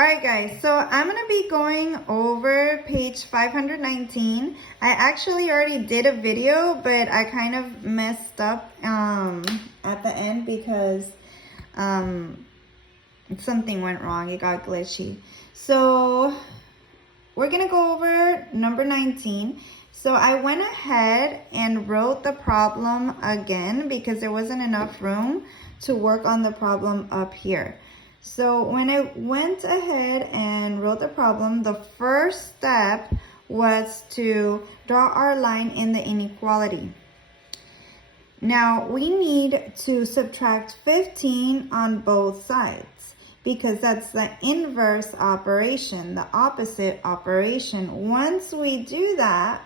Alright guys, so I'm going to be going over page 519. I actually already did a video, but I kind of messed up at the end because something went wrong. It got glitchy. So we're going to go over number 19. So I went ahead and wrote the problem again because there wasn't enough room to work on the problem up here. So when I went ahead and wrote the problem, the first step was to draw our line in the inequality. Now we need to subtract 15 on both sides because that's the inverse operation, the opposite operation. Once we do that,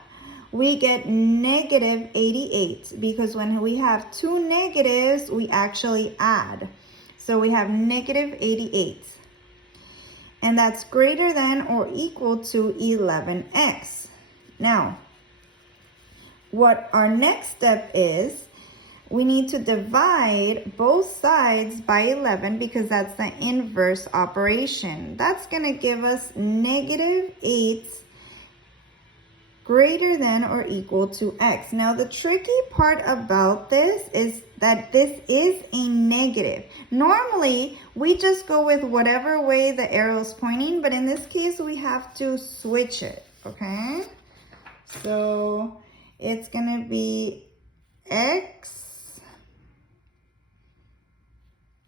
we get negative 88 because when we have two negatives, we actually add. So we have negative 88. And that's greater than or equal to 11x. Now, what our next step is, we need to divide both sides by 11 because that's the inverse operation. That's going to give us negative 8 greater than or equal to x. Now the tricky part about this is that this is a negative. Normally we just go with whatever way the arrow is pointing, but in this case we have to switch it, okay? So it's gonna be x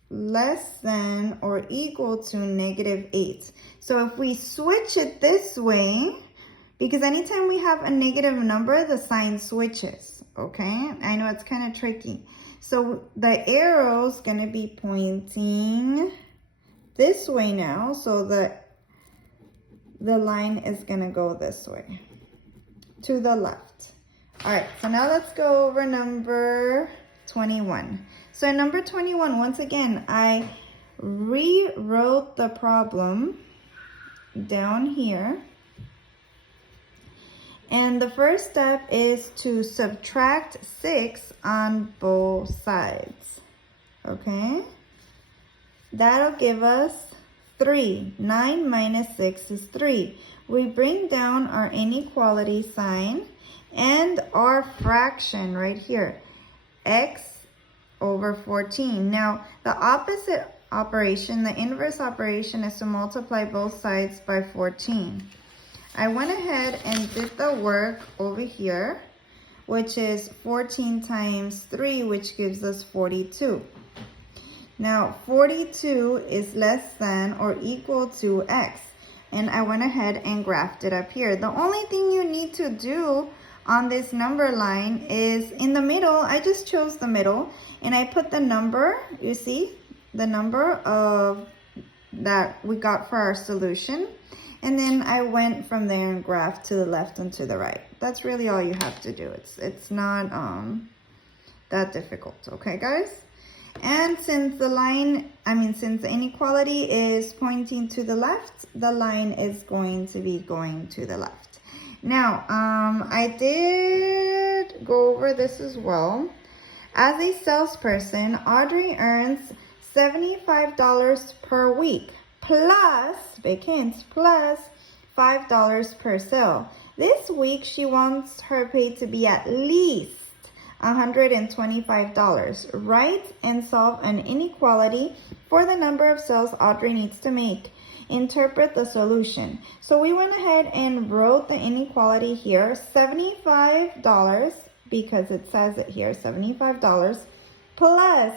less than or equal to negative 8. So if we switch it this way, because anytime we have a negative number, the sign switches, okay? I know it's kind of tricky. So the arrow's going to be pointing this way now. So the line is going to go this way, to the left. All right, so now let's go over number 21. So in number 21, once again, I rewrote the problem down here. And the first step is to subtract 6 on both sides, okay? That'll give us 3. 9 minus 6 is 3. We bring down our inequality sign and our fraction right here, x over 14. Now, the opposite operation, the inverse operation, is to multiply both sides by 14. I went ahead and did the work over here, which is 14 times 3, which gives us 42. Now, 42 is less than or equal to x, and I went ahead and graphed it up here. The only thing you need to do on this number line is in the middle, I just chose the middle, and I put the number, you see, the number of that we got for our solution. And then I went from there and graphed to the left and to the right. That's really all you have to do. It's not that difficult, okay guys? And since since the inequality is pointing to the left, the line is going to be going to the left. Now, I did go over this as well. As a salesperson, Audrey earns $75 per week. Plus, big hints, plus $5 per sale. This week, she wants her pay to be at least $125. Write and solve an inequality for the number of sales Audrey needs to make. Interpret the solution. So we went ahead and wrote the inequality here, $75, because it says it here, $75, plus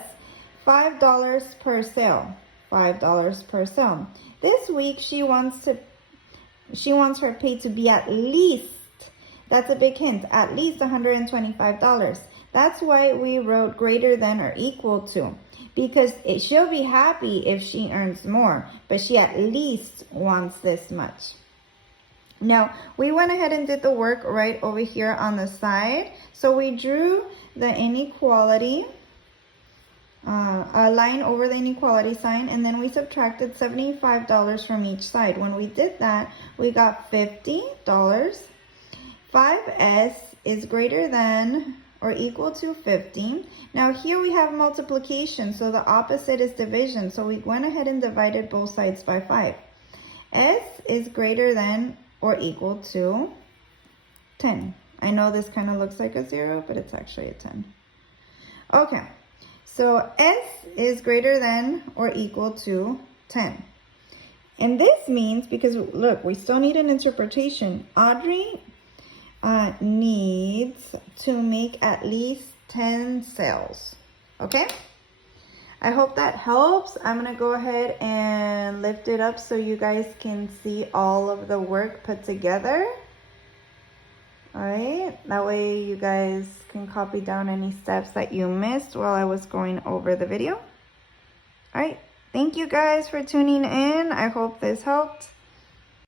$5 per sale. $5 per sale. This week she wants her pay to be at least, that's a big hint, at least $125. That's why we wrote greater than or equal to, because she'll be happy if she earns more, but she at least wants this much. Now, we went ahead and did the work right over here on the side. So we drew the inequality, a line over the inequality sign, and then we subtracted $75 from each side. When we did that, we got $50. 5s is greater than or equal to 50. Now here we have multiplication, so the opposite is division. So we went ahead and divided both sides by 5. S is greater than or equal to 10. I know this kind of looks like a 0, but it's actually a 10. Okay, so S is greater than or equal to 10. And this means, because look, we still need an interpretation. Audrey needs to make at least 10 sales. Okay? I hope that helps. I'm going to go ahead and lift it up so you guys can see all of the work put together. All right, that way you guys can copy down any steps that you missed while I was going over the video. All right, thank you guys for tuning in. I hope this helped.